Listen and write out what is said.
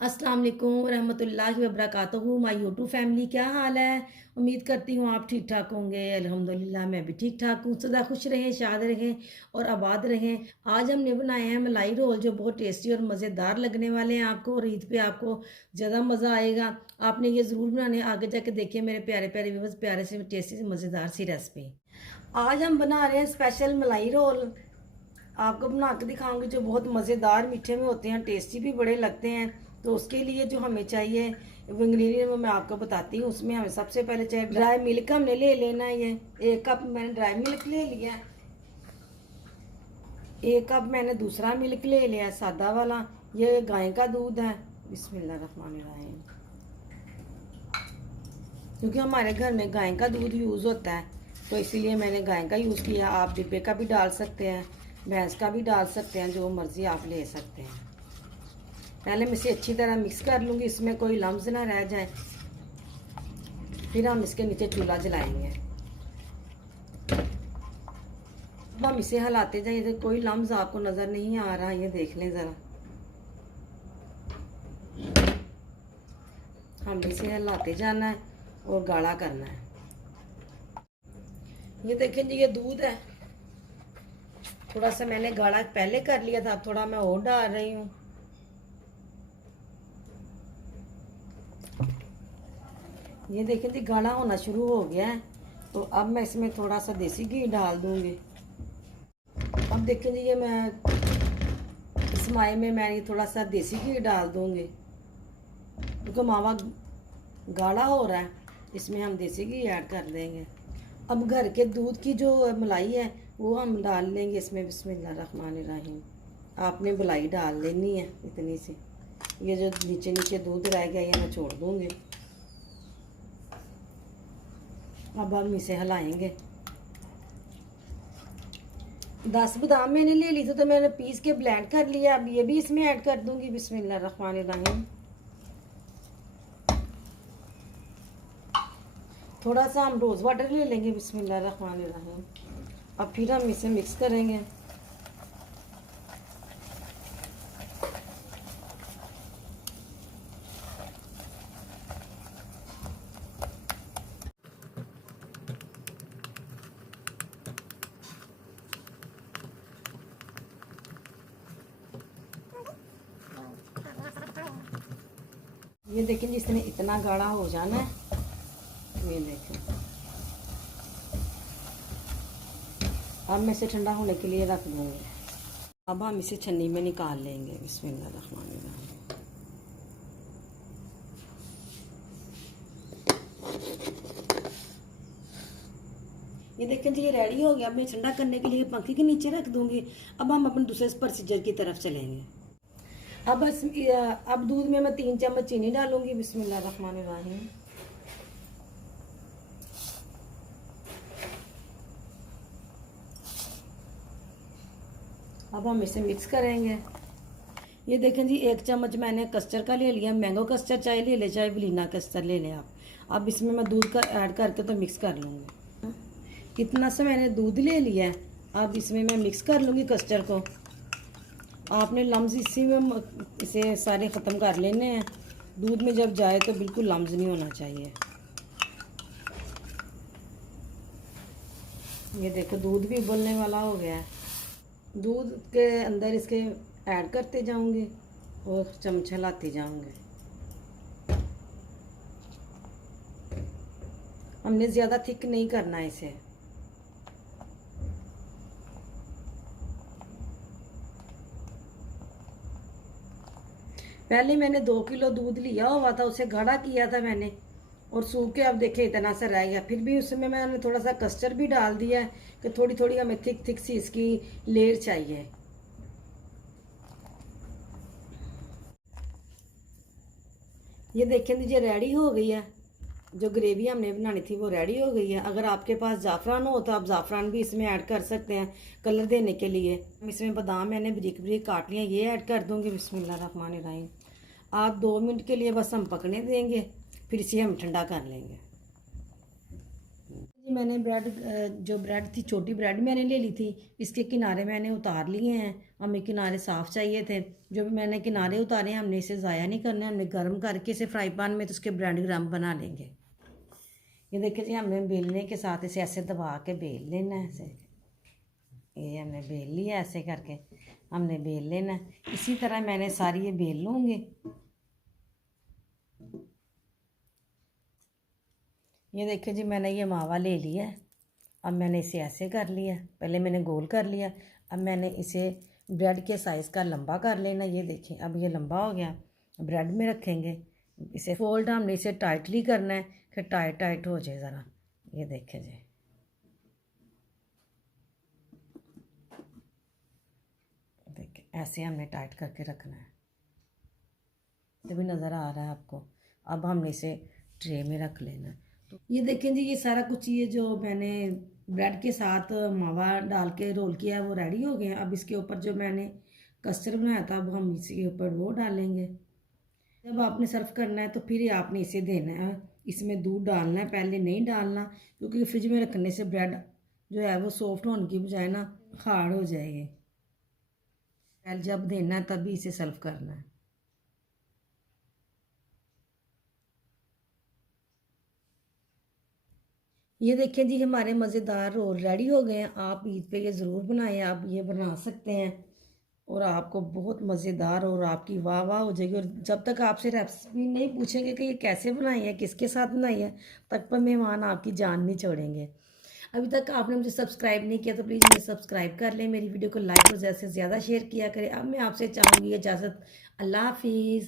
अस्सलाम वालेकुम रहमतुल्लाहि व बरकातहू। माय यूट्यूब फैमिली, क्या हाल है? उम्मीद करती हूँ आप ठीक ठाक होंगे। अल्हम्दुलिल्लाह मैं भी ठीक ठाक हूँ। सदा खुश रहें, शाद रहें और आबाद रहें। आज हमने बनाए हैं मलाई रोल, जो बहुत टेस्टी और मज़ेदार लगने वाले हैं आपको, और ईद पे आपको ज़्यादा मज़ा आएगा। आपने ये ज़रूर बनाने, आगे जाके देखिए मेरे प्यारे प्यारे व्यूअर्स, प्यारे से टेस्टी से मज़ेदार सी रेसिपी। आज हम बना रहे हैं स्पेशल मलाई रोल। आपको बना के दिखाऊंगी, जो बहुत मज़ेदार मीठे में होते हैं, टेस्टी भी बड़े लगते हैं। तो उसके लिए जो हमें चाहिए वो इंग्रेडिएंट मैं आपको बताती हूँ। उसमें हमें सबसे पहले चाहिए ड्राई मिल्क, हमने ले लेना है। ये 1 कप मैंने ड्राई मिल्क ले लिया। 1 कप मैंने दूसरा मिल्क ले लिया, सादा वाला। ये गाय का दूध है। बिस्मिल्लाहिर्रहमानिर्रहीम। क्योंकि हमारे घर में गाय का दूध यूज़ होता है, तो इसीलिए मैंने गाय का यूज़ किया। आप डिब्बे का भी डाल सकते हैं, भैंस का भी डाल सकते हैं, जो मर्ज़ी आप ले सकते हैं। पहले मैं इसे अच्छी तरह मिक्स कर लूँगी, इसमें कोई लम्स ना रह जाए। फिर हम इसके नीचे चूल्हा जलाएंगे। अब हम इसे हिलाते जाइए, तो कोई लम्स आपको नज़र नहीं आ रहा, ये देख लें ज़रा। हमने इसे हिलाते जाना है और गाढ़ा करना है। ये देखें जी, ये दूध है। थोड़ा सा मैंने गाढ़ा पहले कर लिया था, थोड़ा मैं और डाल रही हूँ। ये देखें जी, गाढ़ा होना शुरू हो गया है। तो अब मैं इसमें थोड़ा सा देसी घी डाल दूंगी। अब देखें जी, ये मैं इस माए में मैं ये थोड़ा सा देसी घी डाल दूंगी, क्योंकि मावा गाढ़ा हो रहा है। इसमें हम देसी घी ऐड कर देंगे। अब घर के दूध की जो मलाई है वो हम डाल लेंगे इसमें। बिस्मिल्लाहिर्रहमानिर्रहीम। आपने मलाई डाल लेनी है इतनी सी। ये जो नीचे नीचे दूध रह गया, ये मैं छोड़ दूंगी। अब हम इसे हिलाएंगे। 10 बादाम मैंने ले ली थी, तो मैंने पीस के ब्लेंड कर लिया। अब ये भी इसमें ऐड कर दूंगी। बिस्मिल्लाहिर्रहमानिर्रहीम। थोड़ा सा हम रोज़ वाटर ले लेंगे। बिस्मिल्लाहिर्रहमानिर्रहीम। अब फिर हम इसे मिक्स करेंगे। ये देखें जी, इसने इतना गाढ़ा हो जाना है। ये देखें। अब मैं इसे ठंडा होने के लिए रख दूंगी। अब हम इसे छन्नी में निकाल लेंगे। बिस्मिल्लाहिर्रहमानिर्रहीम। ये देखें जी, ये रेडी हो गया। अब मैं ठंडा करने के लिए पंखे के नीचे रख दूंगी। अब हम अपने दूसरे प्रोसीजर की तरफ चलेंगे। अब दूध में मैं 3 चम्मच चीनी डालूंगी। बिस्मिल्लाहिर्रहमानिर्रहीम। अब हम इसे मिक्स करेंगे। ये देखें जी, 1 चम्मच मैंने कस्टर्ड का ले लिया। मैंगो कस्टर्ड चाहे ले ले, चाहे वनीला कस्टर्ड ले लें आप। अब इसमें मैं दूध का ऐड करके तो मिक्स कर लूँगी। इतना सा मैंने दूध ले लिया है। अब इसमें मैं मिक्स कर लूँगी कस्टर्ड को। आपने लम्स इसी में इसे सारे ख़त्म कर लेने हैं। दूध में जब जाए तो बिल्कुल लम्स नहीं होना चाहिए। ये देखो, दूध भी उबलने वाला हो गया है। दूध के अंदर इसके ऐड करते जाऊंगी और चमच हिलाती जाऊंगी। हमने ज़्यादा थिक नहीं करना है इसे। पहले मैंने 2 किलो दूध लिया हुआ था, उसे गाढ़ा किया था मैंने, और सूख के अब देखे इतना सा रह गया। फिर भी उसमें मैंने थोड़ा सा कस्टर्ड भी डाल दिया है, कि थोड़ी थोड़ी हमें थिक थिक सी इसकी लेयर चाहिए। ये देखें दीजिए, रेडी हो गई है। जो ग्रेवी हमने बनानी थी वो रेडी हो गई है। अगर आपके पास ज़ाफ़रान हो तो आप ज़ाफ़रान भी इसमें ऐड कर सकते हैं कलर देने के लिए। इसमें बादाम मैंने बारीक बारीक काट लिया, ये ऐड कर दूंगी। बिस्मिल्लाहिर्रहमानिर्रहीम। आप 2 मिनट के लिए बस हम पकने देंगे, फिर इसे हम ठंडा कर लेंगे। मैंने ब्रेड जो ब्रेड थी, छोटी ब्रेड मैंने ले ली थी, इसके किनारे मैंने उतार लिए हैं। हमें किनारे साफ़ चाहिए थे। जो भी मैंने किनारे उतारे हैं, हमने इसे ज़ाया नहीं करना है, हमने गर्म करके इसे फ्राई पैन में तो उसके ब्रेड क्रम्ब बना लेंगे। ये देखिए जी, हमने बेलने के साथ इसे ऐसे दबा के बेल लेना है। ऐसे ये हमने बेल लिया, ऐसे करके हमने बेल लेना है। इसी तरह मैंने सारी ये बेल लूँगी। ये देखिए जी, मैंने ये मावा ले लिया है। अब मैंने इसे ऐसे कर लिया, पहले मैंने गोल कर लिया, अब मैंने इसे ब्रेड के साइज़ का लंबा कर लेना। ये देखें, अब ये लंबा हो गया। ब्रेड में रखेंगे, इसे फोल्ड हमने इसे टाइटली करना है कि टाइट टाइट हो जाए ज़रा। ये देखें जी, देखें ऐसे हमने टाइट करके रखना है। तभी नज़र आ रहा है आपको। अब हमने इसे ट्रे में रख लेना है। तो ये देखें जी, ये सारा कुछ ये जो मैंने ब्रेड के साथ मावा डाल के रोल किया है वो रेडी हो गया। अब इसके ऊपर जो मैंने कस्टर्ड बनाया था, अब हम इसके ऊपर वो डालेंगे। जब आपने सर्व करना है तो फिर आपने इसे देना है, इसमें दूध डालना है, पहले नहीं डालना, क्योंकि फ्रिज में रखने से ब्रेड जो है वो सॉफ्ट होने की बजाय ना हार्ड हो जाएगी। पहले जब देना है तभी इसे सर्व करना है। ये देखें जी, हमारे मज़ेदार रोल रेडी हो गए हैं। आप ईद पे ये ज़रूर बनाएं, आप ये बना सकते हैं और आपको बहुत मज़ेदार और आपकी वाह वाह हो जाएगी। और जब तक आपसे रेसिपी नहीं पूछेंगे कि ये कैसे बनाई है, किसके साथ बनाई है, तक पर मेहमान आपकी जान नहीं छोड़ेंगे। अभी तक आपने मुझे सब्सक्राइब नहीं किया तो प्लीज़ मुझे सब्सक्राइब कर लें, मेरी वीडियो को लाइक और ज़्यादा से ज़्यादा शेयर किया करें। अब मैं आपसे चाहूँगी इजाज़त। अल्लाह हाफिज़।